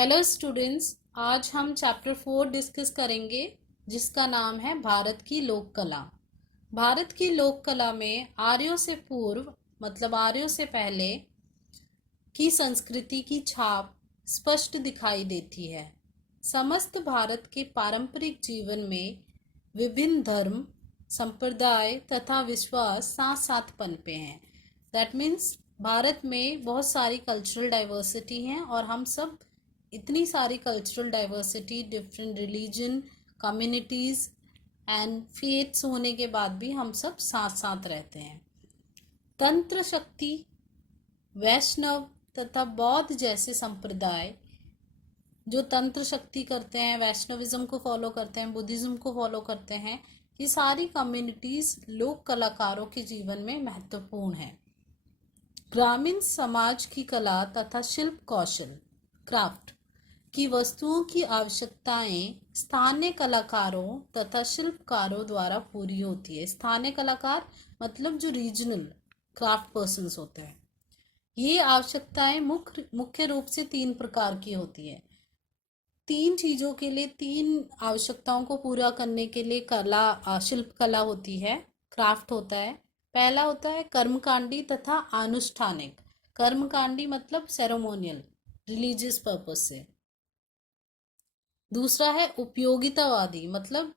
Hello students, आज हम chapter 4 discuss करेंगे जिसका नाम है भारत की लोक कला। भारत की लोक कला में आर्यों से पूर्व मतलब आर्यों से पहले की संस्कृति की छाप स्पष्ट दिखाई देती है। समस्त भारत के पारंपरिक जीवन में विभिन्न धर्म, संप्रदाय तथा विश्वास साथ साथ पनपे हैं। दैट मीन्स भारत में बहुत सारी कल्चरल डाइवर्सिटी हैं और हम सब इतनी सारी cultural diversity, different religion, communities and faiths होने के बाद भी हम सब साथ साथ रहते हैं। तंत्र शक्ति, वैष्णव तथा बौद्ध जैसे संप्रदाय जो तंत्र शक्ति करते हैं, वैष्णविज्म को फॉलो करते हैं, बुद्धिज्म को फॉलो करते हैं, ये सारी कम्युनिटीज़ लोक कलाकारों के जीवन में महत्वपूर्ण है। ग्रामीण समाज की कला तथा शिल्प कौशल, क्राफ्ट की वस्तुओं की आवश्यकताएं स्थानीय कलाकारों तथा शिल्पकारों द्वारा पूरी होती है। स्थानीय कलाकार मतलब जो रीजनल क्राफ्ट पर्सन्स होते हैं। ये आवश्यकताएं मुख्य रूप से 3 प्रकार की होती है। 3 चीज़ों के लिए, 3 आवश्यकताओं को पूरा करने के लिए शिल्प कला होती है, क्राफ्ट होता है। पहला होता है कर्मकांडी तथा आनुष्ठानिक। कर्मकांडी मतलब सेरेमोनियल, रिलीजियस पर्पज से। दूसरा है उपयोगितावादी, मतलब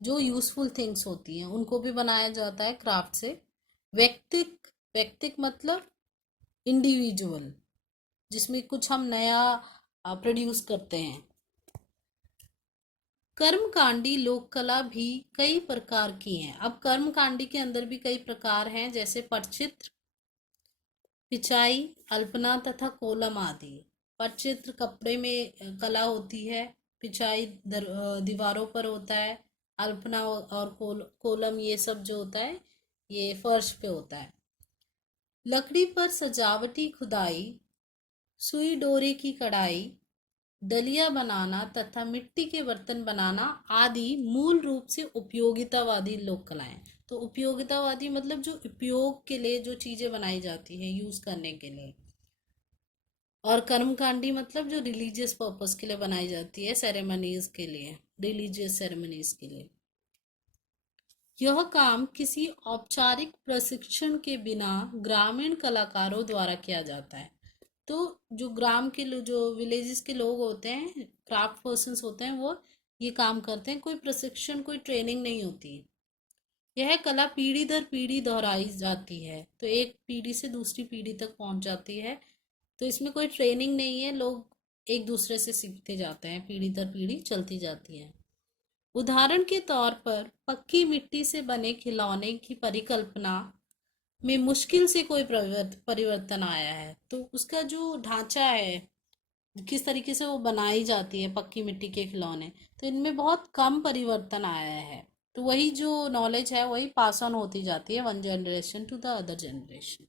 जो यूजफुल थिंग्स होती हैं उनको भी बनाया जाता है क्राफ्ट से। व्यक्तिक व्यक्तिक मतलब इंडिविजुअल, जिसमें कुछ हम नया प्रोड्यूस करते हैं। कर्मकांडी लोक कला भी कई प्रकार की हैं। अब कर्मकांडी के अंदर भी कई प्रकार हैं, जैसे पटचित्र, पिचाई, अल्पना तथा कोलम आदि। पटचित्र कपड़े में कला होती है, पिचाई दीवारों पर होता है, अल्पना और कोलम ये सब जो होता है ये फर्श पे होता है। लकड़ी पर सजावटी खुदाई, सुई डोरे की कढ़ाई, दलिया बनाना तथा मिट्टी के बर्तन बनाना आदि मूल रूप से उपयोगितावादी लोक कलाएं। तो उपयोगितावादी मतलब जो उपयोग के लिए जो चीजें बनाई जाती हैं यूज करने के लिए। और कर्मकांडी मतलब जो रिलीजियस पर्पस के लिए बनाई जाती है, सेरेमनीज के लिए, रिलीजियस सेरेमनीज के लिए। यह काम किसी औपचारिक प्रशिक्षण के बिना ग्रामीण कलाकारों द्वारा किया जाता है। तो जो ग्राम के लोग, जो विलेजेस के लोग होते हैं, क्राफ्ट पर्सन्स होते हैं, वो ये काम करते हैं। कोई प्रशिक्षण, कोई ट्रेनिंग नहीं होती। यह कला पीढ़ी दर पीढ़ी दोहराई जाती है, तो एक पीढ़ी से दूसरी पीढ़ी तक पहुंच जाती है। तो इसमें कोई ट्रेनिंग नहीं है, लोग एक दूसरे से सीखते जाते हैं, पीढ़ी दर पीढ़ी चलती जाती है। उदाहरण के तौर पर पक्की मिट्टी से बने खिलौने की परिकल्पना में मुश्किल से कोई परिवर्तन आया है। तो उसका जो ढांचा है, किस तरीके से वो बनाई जाती है पक्की मिट्टी के खिलौने, तो इनमें बहुत कम परिवर्तन आया है। तो वही जो नॉलेज है वही पास ऑन होती जाती है one generation to the other generation.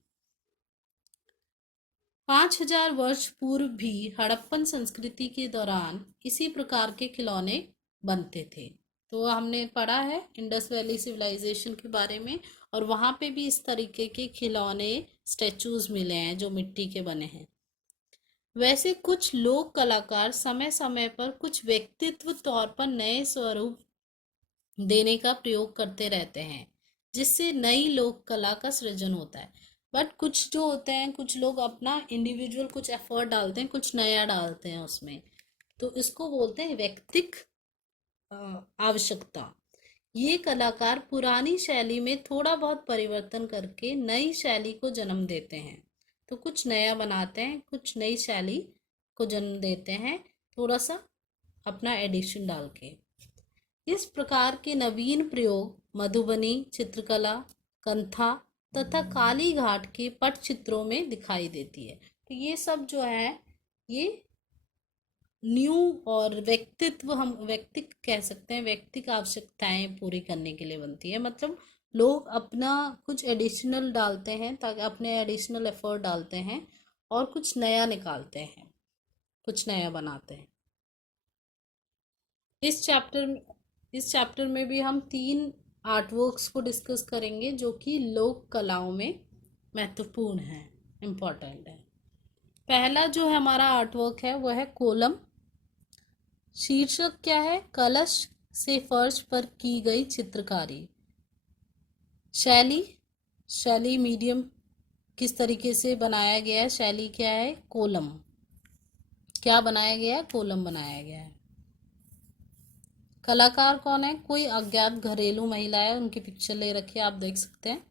5000 वर्ष पूर्व भी हड़प्पन संस्कृति के दौरान इसी प्रकार के खिलौने बनते थे। तो हमने पढ़ा है इंडस वैली सिविलाइजेशन के बारे में, और वहाँ पे भी इस तरीके के खिलौने, स्टैचूज मिले हैं जो मिट्टी के बने हैं। वैसे कुछ लोक कलाकार समय समय पर कुछ व्यक्तित्व तौर पर नए स्वरूप देने का प्रयोग करते रहते हैं, जिससे नई लोक कला का सृजन होता है। बट कुछ जो होते हैं, कुछ लोग अपना इंडिविजुअल कुछ एफर्ट डालते हैं, कुछ नया डालते हैं उसमें, तो इसको बोलते हैं व्यक्तिक आवश्यकता। ये कलाकार पुरानी शैली में थोड़ा बहुत परिवर्तन करके नई शैली को जन्म देते हैं। तो कुछ नया बनाते हैं, कुछ नई शैली को जन्म देते हैं, थोड़ा सा अपना एडिशन डाल के। इस प्रकार के नवीन प्रयोग मधुबनी चित्रकला, कंथा तथा काली घाट के पटचित्रों में दिखाई देती है। तो ये सब जो है ये न्यू और व्यक्तित्व, हम व्यक्तिक कह सकते हैं, व्यक्तिक आवश्यकताएं पूरी करने के लिए बनती है। मतलब लोग अपना कुछ एडिशनल डालते हैं, ताकि अपने एडिशनल एफर्ट डालते हैं और कुछ नया निकालते हैं, कुछ नया बनाते हैं। इस चैप्टर में भी हम 3 आर्टवर्क्स को डिस्कस करेंगे जो कि लोक कलाओं में महत्वपूर्ण है, इम्पोर्टेंट है। पहला जो है हमारा आर्टवर्क है वो है कोलम। शीर्षक क्या है? कलश से फर्श पर की गई चित्रकारी। शैली, शैली मीडियम, किस तरीके से बनाया गया है, शैली क्या है? कोलम। क्या बनाया गया है? कोलम बनाया गया है। कलाकार कौन है? कोई अज्ञात घरेलू महिला है, उनकी पिक्चर ले रखी है, आप देख सकते हैं।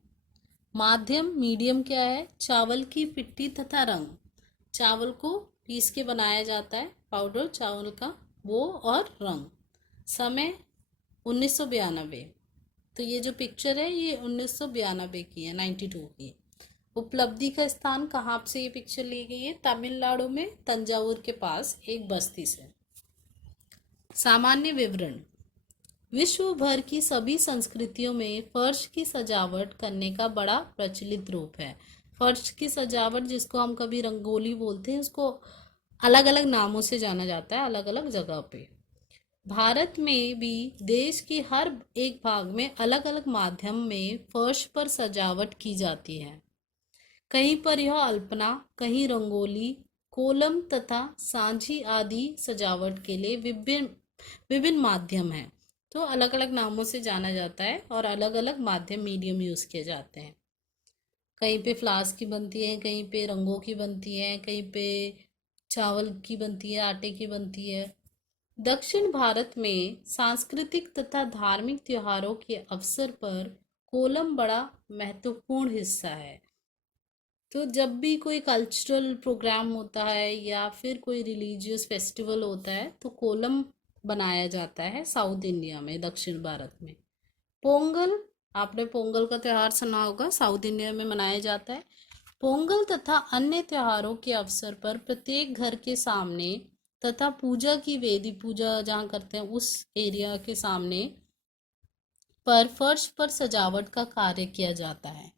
माध्यम, मीडियम क्या है? चावल की पिट्टी तथा रंग। चावल को पीस के बनाया जाता है, पाउडर चावल का वो, और रंग। समय 1992। तो ये जो पिक्चर है ये 1992 की है, 92 की। उपलब्धि का स्थान, कहाँ से ये पिक्चर ली गई है? तमिलनाडु में तंजावुर के पास एक बस्ती से। सामान्य विवरण। विश्व भर की सभी संस्कृतियों में फर्श की सजावट करने का बड़ा प्रचलित रूप है। फर्श की सजावट, जिसको हम कभी रंगोली बोलते हैं, उसको अलग अलग नामों से जाना जाता है अलग अलग जगह पे। भारत में भी देश के हर एक भाग में अलग अलग माध्यम में फर्श पर सजावट की जाती है। कहीं पर यह अल्पना, कहीं रंगोली, कोलम तथा सांझी आदि सजावट के लिए विभिन्न विभिन्न माध्यम हैं। तो अलग अलग नामों से जाना जाता है और अलग अलग माध्यम, मीडियम यूज किए जाते हैं। कहीं पे फ्लास की बनती है, कहीं पे रंगों की बनती है, कहीं पे चावल की बनती है, आटे की बनती है। दक्षिण भारत में सांस्कृतिक तथा धार्मिक त्योहारों के अवसर पर कोलम बड़ा महत्वपूर्ण हिस्सा है। तो जब भी कोई कल्चरल प्रोग्राम होता है या फिर कोई रिलीजियस फेस्टिवल होता है तो कोलम बनाया जाता है साउथ इंडिया में, दक्षिण भारत में। पोंगल, आपने पोंगल का त्योहार सुना होगा, साउथ इंडिया में मनाया जाता है। पोंगल तथा अन्य त्योहारों के अवसर पर प्रत्येक घर के सामने तथा पूजा की वेदी, पूजा जहाँ करते हैं उस एरिया के सामने पर फर्श पर सजावट का कार्य किया जाता है।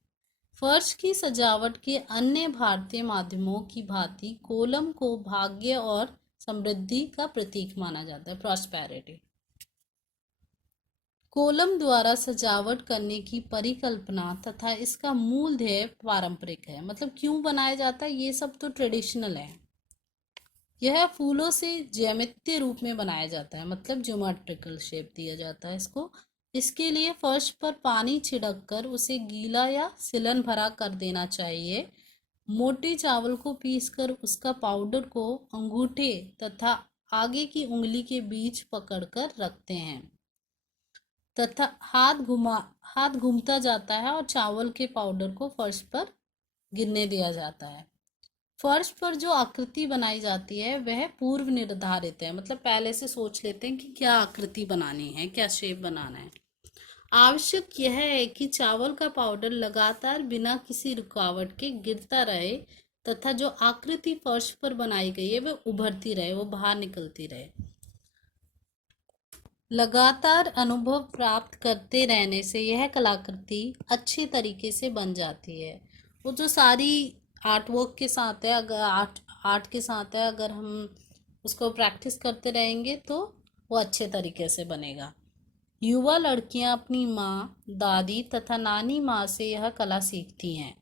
फर्श की सजावट के अन्य भारतीय माध्यमों की भांति कोलम को भाग्य और समृद्धि का प्रतीक माना जाता है, प्रॉस्पेरिटी। कोलम द्वारा सजावट करने की परिकल्पना तथा इसका मूल ध्येय पारंपरिक है। मतलब क्यों बनाया जाता है, ये सब तो ट्रेडिशनल है। यह फूलों से ज्यामितीय रूप में बनाया जाता है, मतलब ज्योमेट्रिकल शेप दिया जाता है इसको। इसके लिए फर्श पर पानी छिड़क कर उसे गीला या सिलन भरा कर देना चाहिए। मोटे चावल को पीसकर उसका पाउडर को अंगूठे तथा आगे की उंगली के बीच पकड़कर रखते हैं तथा हाथ घूमता जाता है और चावल के पाउडर को फर्श पर गिरने दिया जाता है। फर्श पर जो आकृति बनाई जाती है वह पूर्व निर्धारित है, मतलब पहले से सोच लेते हैं कि क्या आकृति बनानी है, क्या शेप बनाना है। आवश्यक यह है कि चावल का पाउडर लगातार बिना किसी रुकावट के गिरता रहे तथा जो आकृति फर्श पर बनाई गई है वह उभरती रहे, वो बाहर निकलती रहे। लगातार अनुभव प्राप्त करते रहने से यह कलाकृति अच्छे तरीके से बन जाती है। वो जो सारी आर्ट वर्क के साथ है, अगर आर्ट के साथ है, अगर हम उसको प्रैक्टिस करते रहेंगे तो वो अच्छे तरीके से बनेगा। युवा लड़कियां अपनी माँ, दादी तथा नानी माँ से यह कला सीखती हैं।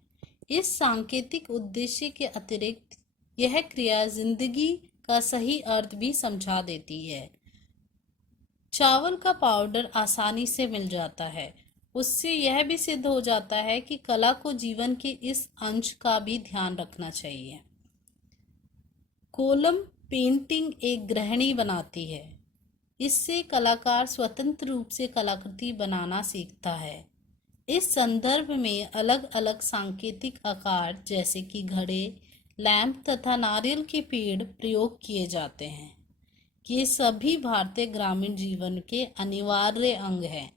इस सांकेतिक उद्देश्य के अतिरिक्त यह क्रिया जिंदगी का सही अर्थ भी समझा देती है। चावल का पाउडर आसानी से मिल जाता है, उससे यह भी सिद्ध हो जाता है कि कला को जीवन के इस अंश का भी ध्यान रखना चाहिए। कोलम पेंटिंग एक गृहिणी बनाती है। इससे कलाकार स्वतंत्र रूप से कलाकृति बनाना सीखता है। इस संदर्भ में अलग अलग सांकेतिक आकार जैसे कि घड़े, लैंप तथा नारियल के पेड़ प्रयोग किए जाते हैं। ये सभी भारतीय ग्रामीण जीवन के अनिवार्य अंग हैं।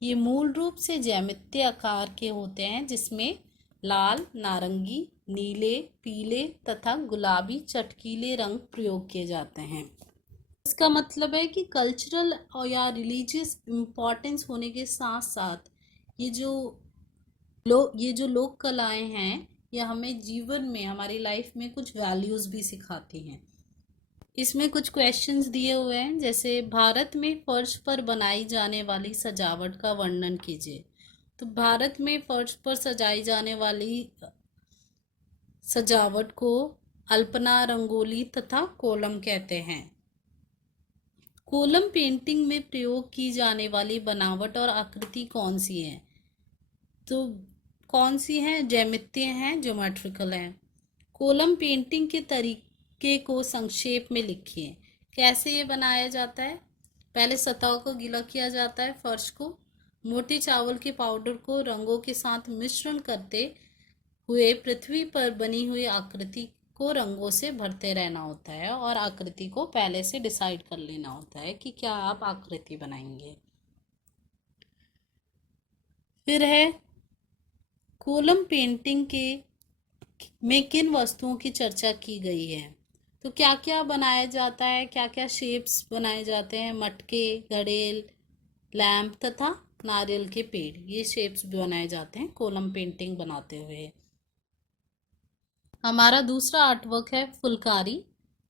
ये मूल रूप से ज्यामितीय आकार के होते हैं जिसमें लाल, नारंगी, नीले, पीले तथा गुलाबी चटकीले रंग प्रयोग किए जाते हैं। इसका मतलब है कि कल्चरल और या रिलीजियस इम्पोर्टेंस होने के साथ साथ ये जो लोक कलाएं हैं ये हमें जीवन में, हमारी लाइफ में कुछ वैल्यूज भी सिखाती हैं। इसमें कुछ क्वेश्चंस दिए हुए हैं, जैसे भारत में फर्श पर बनाई जाने वाली सजावट का वर्णन कीजिए। तो भारत में फर्श पर सजाई जाने वाली सजावट को अल्पना, रंगोली तथा कोलम कहते हैं। कोलम पेंटिंग में प्रयोग की जाने वाली बनावट और आकृति कौन सी है? तो कौन सी है? ज्यामितीय हैं, ज्योमेट्रिकल हैं। कोलम पेंटिंग के तरीके को संक्षेप में लिखिए। कैसे ये बनाया जाता है? पहले सतह को गीला किया जाता है, फर्श को। मोटे चावल के पाउडर को रंगों के साथ मिश्रण करते हुए पृथ्वी पर बनी हुई आकृति को रंगों से भरते रहना होता है, और आकृति को पहले से डिसाइड कर लेना होता है कि क्या आप आकृति बनाएंगे। फिर है कोलम पेंटिंग के में किन वस्तुओं की चर्चा की गई है? तो क्या क्या बनाया जाता है, क्या क्या शेप्स बनाए जाते हैं? मटके, घड़ेल, लैंप तथा नारियल के पेड़, ये शेप्स बनाए जाते हैं कोलम पेंटिंग बनाते हुए। हमारा दूसरा आर्टवर्क है फुलकारी।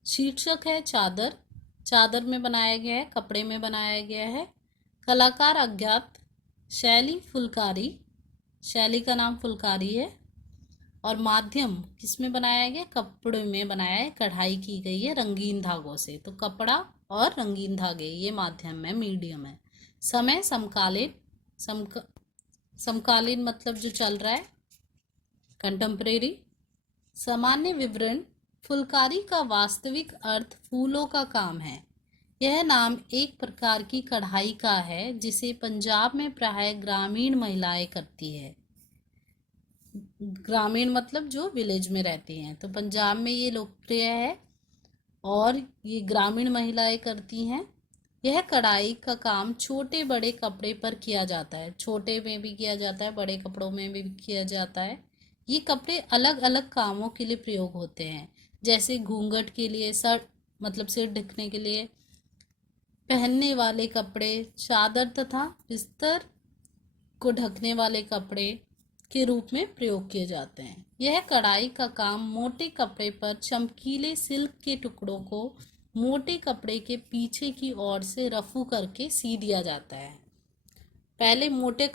शीर्षक है चादर। चादर में बनाया गया है, कपड़े में बनाया गया है। कलाकार अज्ञात। शैली फुलकारी, शैली का नाम फुलकारी है। और माध्यम किसमें बनाया गया? कपड़े में बनाया है, कढ़ाई की गई है रंगीन धागों से। तो कपड़ा और रंगीन धागे ये माध्यम है, मीडियम है। समय समकालीन, समकालीन मतलब जो चल रहा है, कंटेम्परेरी। सामान्य विवरण, फुलकारी का वास्तविक अर्थ फूलों का काम है। यह नाम एक प्रकार की कढ़ाई का है जिसे पंजाब में प्रायः ग्रामीण महिलाएं करती है। ग्रामीण मतलब जो विलेज में रहती हैं, तो पंजाब में ये लोकप्रिय है और ये ग्रामीण महिलाएं करती हैं। यह कढ़ाई का काम छोटे बड़े कपड़े पर किया जाता है। छोटे में भी किया जाता है, बड़े कपड़ों में भी किया जाता है। ये कपड़े अलग अलग कामों के लिए प्रयोग होते हैं, जैसे घूंघट के लिए, सर मतलब सिर ढकने के लिए, पहनने वाले कपड़े, चादर तथा बिस्तर को ढकने वाले कपड़े के रूप में प्रयोग किए जाते हैं। यह कढ़ाई का काम मोटे कपड़े पर चमकीले सिल्क के टुकड़ों को मोटे कपड़े के पीछे की ओर से रफू करके सी दिया जाता है। पहले मोटे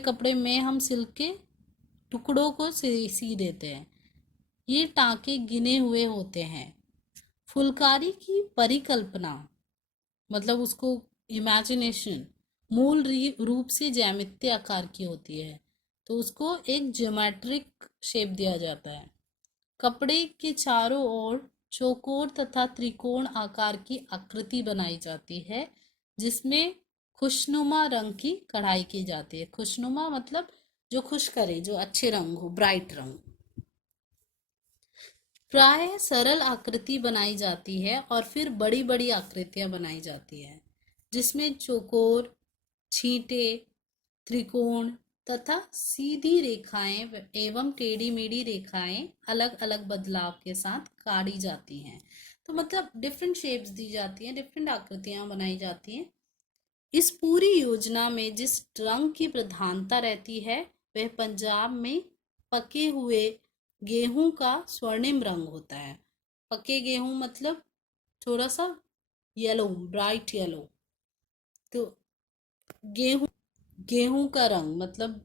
कपड़े में हम सिल्क के टुकड़ों को सी देते हैं। ये टांके गिने हुए होते हैं। फुलकारी की परिकल्पना मतलब उसको इमेजिनेशन मूल रूप से ज्यामितीय आकार की होती है, तो उसको एक ज्योमेट्रिक शेप दिया जाता है। कपड़े के चारों ओर चौकोर तथा त्रिकोण आकार की आकृति बनाई जाती है, जिसमें खुशनुमा रंग की कढ़ाई की जाती है। खुशनुमा मतलब जो खुश करे, जो अच्छे रंग हो, ब्राइट रंग। प्राय सरल आकृति बनाई जाती है और फिर बड़ी बड़ी आकृतियां बनाई जाती है, जिसमें चौकोर, छींटे, त्रिकोण तथा सीधी रेखाएं एवं टेढ़ी मेढ़ी रेखाएं अलग अलग बदलाव के साथ काटी जाती हैं। तो मतलब डिफरेंट शेप्स दी जाती हैं, डिफरेंट आकृतियां बनाई जाती हैं। इस पूरी योजना में जिस रंग की प्रधानता रहती है वह पंजाब में पके हुए गेहूं का स्वर्णिम रंग होता है। पके गेहूं मतलब थोड़ा सा येलो, ब्राइट येलो। तो गेहूं का रंग मतलब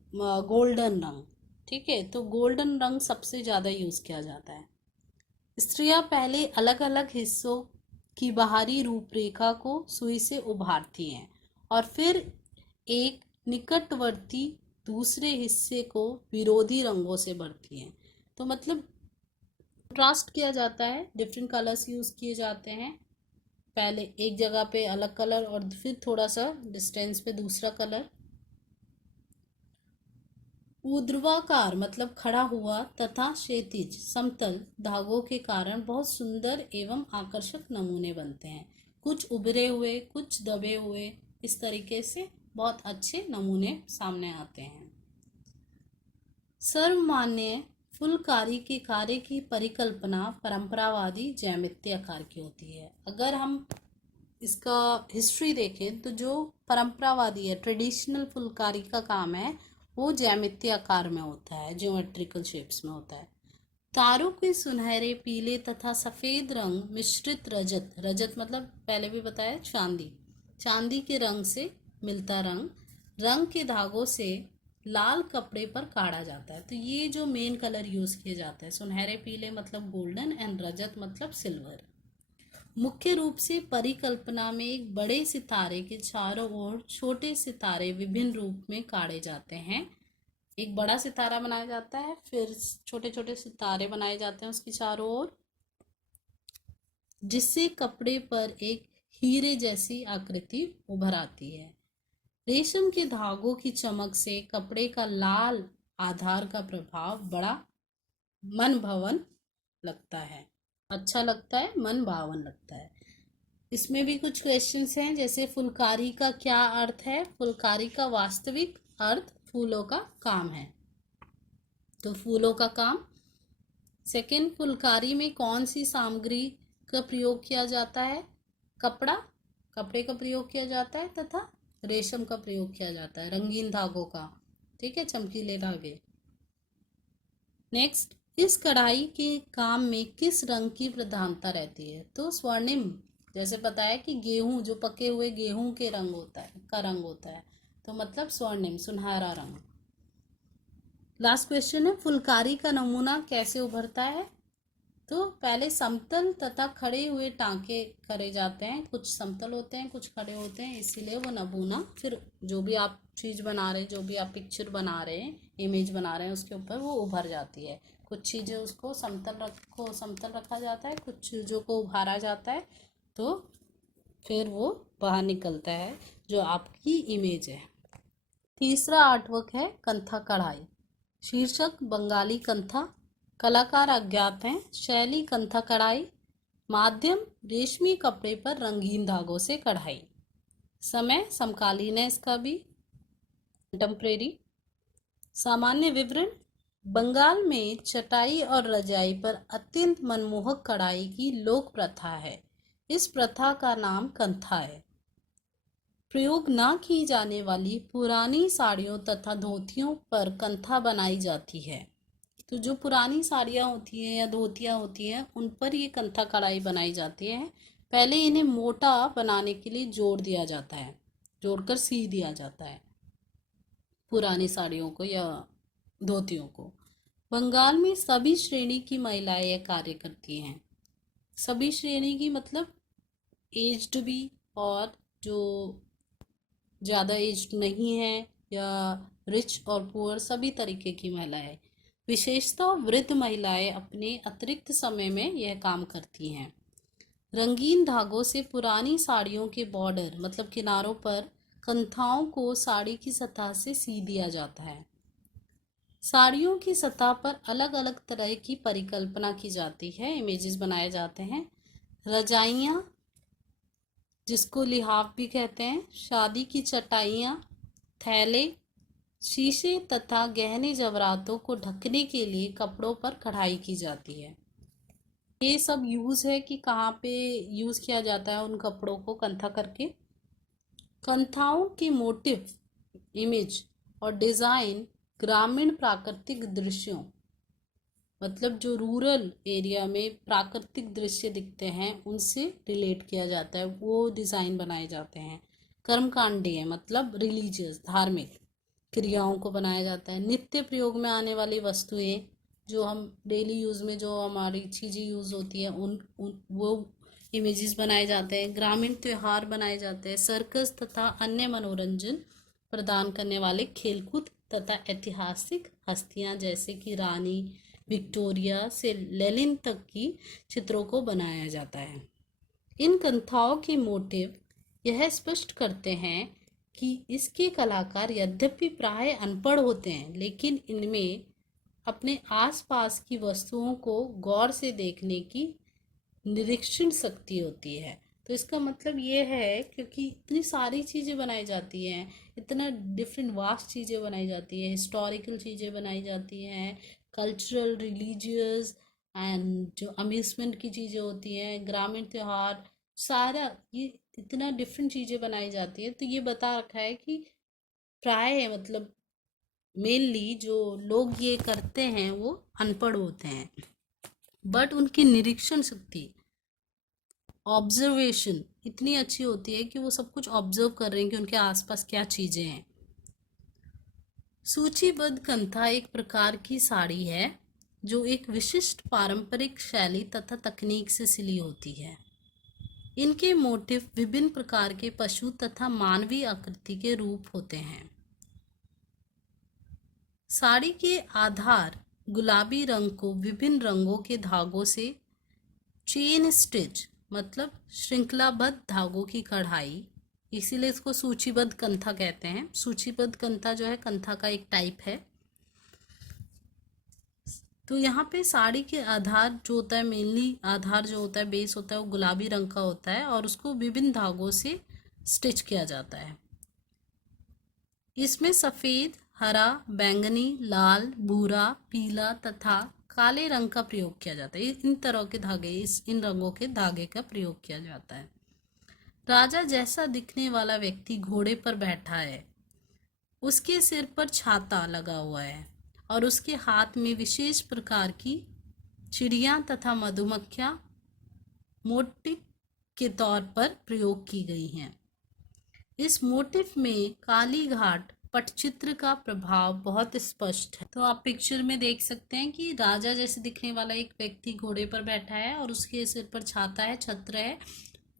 गोल्डन रंग, ठीक है। तो गोल्डन रंग सबसे ज़्यादा यूज़ किया जाता है। स्त्रियां पहले अलग अलग हिस्सों की बाहरी रूपरेखा को सुई से उभारती हैं और फिर एक निकटवर्ती दूसरे हिस्से को विरोधी रंगों से भरती हैं। तो मतलब कंट्रास्ट किया जाता है, डिफरेंट कलर्स यूज़ किए जाते हैं। पहले एक जगह पे अलग कलर और फिर थोड़ा सा डिस्टेंस पे दूसरा कलर। ऊर्ध्वाकार मतलब खड़ा हुआ तथा क्षैतिज समतल धागों के कारण बहुत सुंदर एवं आकर्षक नमूने बनते हैं। कुछ उभरे हुए, कुछ दबे हुए, इस तरीके से बहुत अच्छे नमूने सामने आते हैं। सर्वमान्य फुलकारी के कार्य की परिकल्पना परंपरावादी ज्यामितीय आकार की होती है। अगर हम इसका हिस्ट्री देखें तो जो परंपरावादी है, ट्रेडिशनल फुलकारी का काम है, वो ज्यामितीय आकार में होता है, ज्योमेट्रिकल शेप्स में होता है। तारों के सुनहरे पीले तथा सफ़ेद रंग मिश्रित रजत, रजत मतलब पहले भी बताया चांदी, चांदी के रंग से मिलता रंग के धागों से लाल कपड़े पर काढ़ा जाता है। तो ये जो मेन कलर यूज किए जाते हैं, सुनहरे पीले मतलब गोल्डन एंड रजत मतलब सिल्वर। मुख्य रूप से परिकल्पना में एक बड़े सितारे के चारों ओर छोटे सितारे विभिन्न रूप में काढ़े जाते हैं। एक बड़ा सितारा बनाया जाता है, फिर छोटे छोटे सितारे बनाए जाते हैं उसकी चारों ओर, जिससे कपड़े पर एक हीरे जैसी आकृति उभर आती है। रेशम के धागों की चमक से कपड़े का लाल आधार का प्रभाव बड़ा मन भवन लगता है, अच्छा लगता है, मन भावन लगता है। इसमें भी कुछ क्वेश्चंस हैं, जैसे फुलकारी का क्या अर्थ है। फुलकारी का वास्तविक अर्थ फूलों का काम है, तो फूलों का काम। सेकंड, फुलकारी में कौन सी सामग्री का प्रयोग किया जाता है। कपड़े का प्रयोग किया जाता है तथा रेशम का प्रयोग किया जाता है, रंगीन धागों का, ठीक है, चमकीले धागे। नेक्स्ट, इस कढ़ाई के काम में किस रंग की प्रधानता रहती है। तो स्वर्णिम, जैसे पता है कि गेहूं, जो पके हुए गेहूं के रंग होता है, का रंग होता है, तो मतलब स्वर्णिम, सुनहरा रंग। लास्ट क्वेश्चन है, फुलकारी का नमूना कैसे उभरता है। तो पहले समतल तथा खड़े हुए टांके करे जाते हैं, कुछ समतल होते हैं कुछ खड़े होते हैं, इसीलिए वो नमूना फिर जो भी आप चीज़ बना रहे हैं, जो भी आप पिक्चर बना रहे हैं, इमेज बना रहे हैं, उसके ऊपर वो उभर जाती है। कुछ चीज़ें उसको समतल रखा जाता है, कुछ चीज़ों को उभारा जाता है, तो फिर वो बाहर निकलता है जो आपकी इमेज है। तीसरा आर्टवर्क है कंथा कढ़ाई। शीर्षक बंगाली कंथा, कलाकार अज्ञात हैं, शैली कंथा कढ़ाई, माध्यम रेशमी कपड़े पर रंगीन धागों से कढ़ाई, समय समकालीन है इसका भी, कंटेम्प्रेरी। सामान्य विवरण, बंगाल में चटाई और रजाई पर अत्यंत मनमोहक कढ़ाई की लोक प्रथा है। इस प्रथा का नाम कंथा है। प्रयोग न की जाने वाली पुरानी साड़ियों तथा धोतियों पर कंथा बनाई जाती है। तो जो पुरानी साड़ियाँ होती हैं या धोतियाँ होती हैं, उन पर ये कंथा कढ़ाई बनाई जाती है। पहले इन्हें मोटा बनाने के लिए जोड़ दिया जाता है, जोड़कर सी दिया जाता है पुरानी साड़ियों को या धोतियों को। बंगाल में सभी श्रेणी की महिलाएं यह कार्य करती हैं। सभी श्रेणी की मतलब एज्ड भी, और जो ज़्यादा एज्ड नहीं है, या रिच और पुअर, सभी तरीके की महिलाएं। विशेषतः वृद्ध महिलाएं अपने अतिरिक्त समय में यह काम करती हैं। रंगीन धागों से पुरानी साड़ियों के बॉर्डर मतलब किनारों पर कंथाओं को साड़ी की सतह से सी दिया जाता है। साड़ियों की सतह पर अलग अलग तरह की परिकल्पना की जाती है, इमेजेस बनाए जाते हैं। रजाइयाँ, जिसको लिहाफ भी कहते हैं, शादी की चटाइयाँ, थैले, शीशे तथा गहने जवरातों को ढकने के लिए कपड़ों पर कढ़ाई की जाती है। ये सब यूज़ है कि कहाँ पे यूज़ किया जाता है उन कपड़ों को कंथा करके। कंथाओं के मोटिव, इमेज और डिज़ाइन ग्रामीण प्राकृतिक दृश्यों, मतलब जो रूरल एरिया में प्राकृतिक दृश्य दिखते हैं उनसे रिलेट किया जाता है, वो डिज़ाइन बनाए जाते हैं। कर्मकांडीय मतलब रिलीजियस, धार्मिक क्रियाओं को बनाया जाता है। नित्य प्रयोग में आने वाली वस्तुएं, जो हम डेली यूज़ में जो हमारी चीज़ें यूज़ होती हैं, उन वो इमेजेस बनाए जाते हैं। ग्रामीण त्यौहार बनाए जाते हैं। सर्कस तथा अन्य मनोरंजन प्रदान करने वाले खेलकूद तथा ऐतिहासिक हस्तियां जैसे कि रानी विक्टोरिया से लेनिन तक की चित्रों को बनाया जाता है। इन कंथाओं के मोटिव यह स्पष्ट करते हैं कि इसके कलाकार यद्यपि प्राय अनपढ़ होते हैं, लेकिन इनमें अपने आसपास की वस्तुओं को गौर से देखने की निरीक्षण शक्ति होती है। तो इसका मतलब ये है, क्योंकि इतनी सारी चीज़ें बनाई जाती हैं, इतना डिफरेंट वास्ट चीज़ें बनाई जाती हैं, हिस्टोरिकल चीज़ें बनाई जाती हैं, कल्चरल, रिलीजियस एंड जो अम्यूजमेंट की चीज़ें होती हैं, ग्रामीण त्यौहार, सारा ये इतना डिफरेंट चीज़ें बनाई जाती है। तो ये बता रखा है कि प्राय मतलब मेनली जो लोग ये करते हैं वो अनपढ़ होते हैं, बट उनकी निरीक्षण शक्ति, ऑब्जर्वेशन इतनी अच्छी होती है कि वो सब कुछ ऑब्जर्व कर रहे हैं कि उनके आसपास क्या चीज़ें हैं। सूचीबद्ध कंथा एक प्रकार की साड़ी है जो एक विशिष्ट पारंपरिक शैली तथा तकनीक से सिली होती है। इनके मोटिफ विभिन्न प्रकार के पशु तथा मानवीय आकृति के रूप होते हैं। साड़ी के आधार गुलाबी रंग को विभिन्न रंगों के धागों से चेन स्टिच मतलब श्रृंखलाबद्ध धागों की कढ़ाई, इसीलिए इसको सूचीबद्ध कंथा कहते हैं। सूचीबद्ध कंथा जो है कंथा का एक टाइप है। तो यहाँ पे साड़ी के आधार जो होता है, मेनली आधार जो होता है, बेस होता है, वो गुलाबी रंग का होता है और उसको विभिन्न धागों से स्टिच किया जाता है। इसमें सफ़ेद, हरा, बैंगनी, लाल, भूरा, पीला तथा काले रंग का प्रयोग किया जाता है। इन तरह के धागे, इन रंगों के धागे का प्रयोग किया जाता है। राजा जैसा दिखने वाला व्यक्ति घोड़े पर बैठा है, उसके सिर पर छाता लगा हुआ है और उसके हाथ में विशेष प्रकार की चिड़ियाँ तथा मधुमक्खियाँ मोटिफ के तौर पर प्रयोग की गई हैं। इस मोटिफ में काली घाट पटचित्र का प्रभाव बहुत स्पष्ट है। तो आप पिक्चर में देख सकते हैं कि राजा जैसे दिखने वाला एक व्यक्ति घोड़े पर बैठा है और उसके सिर पर छाता है, छत्र है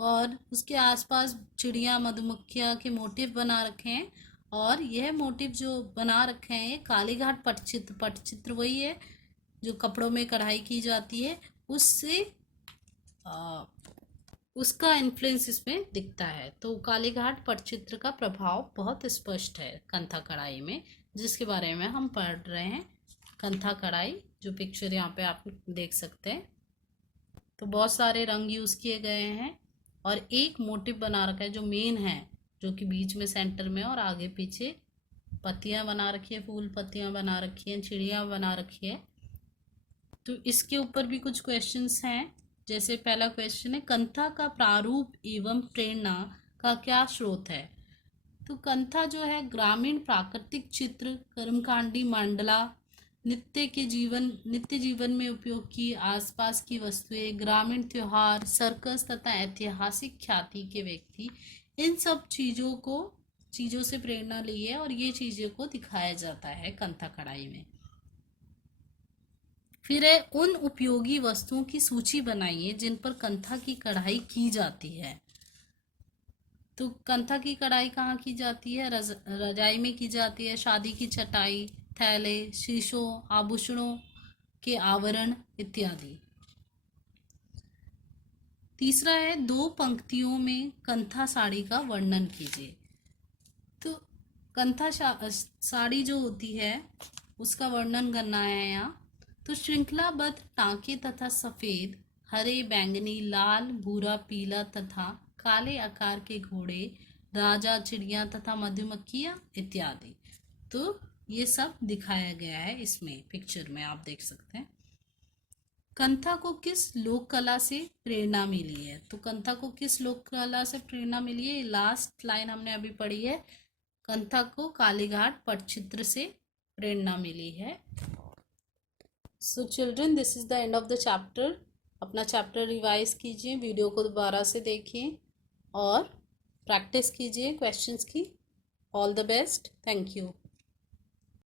और उसके आसपास चिड़िया मधुमक्खियाँ के मोटिफ बना रखे हैं। और यह मोटिफ जो बना रखे हैं काली घाट पटचित्र, पटचित्र वही है जो कपड़ों में कढ़ाई की जाती है, उससे उसका इन्फ्लुएंस इसमें दिखता है। तो काली घाट पटचित्र का प्रभाव बहुत स्पष्ट है कंथा कढ़ाई में, जिसके बारे में हम पढ़ रहे हैं। कंथा कढ़ाई जो पिक्चर यहाँ पे आप देख सकते हैं। तो बहुत सारे रंग यूज़ किए गए हैं और एक मोटिव बना रखा है जो मेन है, जो कि बीच में सेंटर में और आगे पीछे पत्तियाँ बना रखी है, फूल पत्तियाँ बना रखी हैं, चिड़िया बना रखी है। तो इसके ऊपर भी कुछ क्वेश्चंस हैं। जैसे पहला क्वेश्चन है, कंथा का प्रारूप एवं प्रेरणा का क्या स्रोत है? तो कंथा जो है ग्रामीण प्राकृतिक चित्र, कर्मकांडी मंडला, नित्य जीवन में उपयोग की आसपास की वस्तुएं, ग्रामीण त्योहार, सर्कस तथा ऐतिहासिक ख्याति के व्यक्ति, इन सब चीज़ों से प्रेरणा ली है और ये चीज़ों को दिखाया जाता है कंथा कढ़ाई में। फिर है, उन उपयोगी वस्तुओं की सूची बनाइए जिन पर कंथा की कढ़ाई की जाती है। तो कंथा की कढ़ाई कहाँ की जाती है? रजाई में की जाती है, शादी की चटाई, थैले, शीशों, आभूषणों के आवरण इत्यादि। तीसरा है, 2 पंक्तियों में कंथा साड़ी का वर्णन कीजिए। तो कंथा साड़ी जो होती है उसका वर्णन करना है यहाँ। तो श्रृंखलाबद्ध टांके तथा सफ़ेद, हरे, बैंगनी, लाल, भूरा, पीला तथा काले आकार के घोड़े, राजा, चिड़िया तथा मधुमक्खियाँ इत्यादि। तो ये सब दिखाया गया है इसमें पिक्चर में, आप देख सकते हैं। कंथा को किस लोक कला से प्रेरणा मिली है? तो कंथा को किस लोक कला से प्रेरणा मिली है? लास्ट लाइन हमने अभी पढ़ी है, कंथा को काली घाट पटचित्र से प्रेरणा मिली है। So children, this is the end of the chapter. अपना चैप्टर रिवाइज कीजिए, वीडियो को दोबारा से देखिए और प्रैक्टिस कीजिए क्वेश्चंस की। All the best, thank you.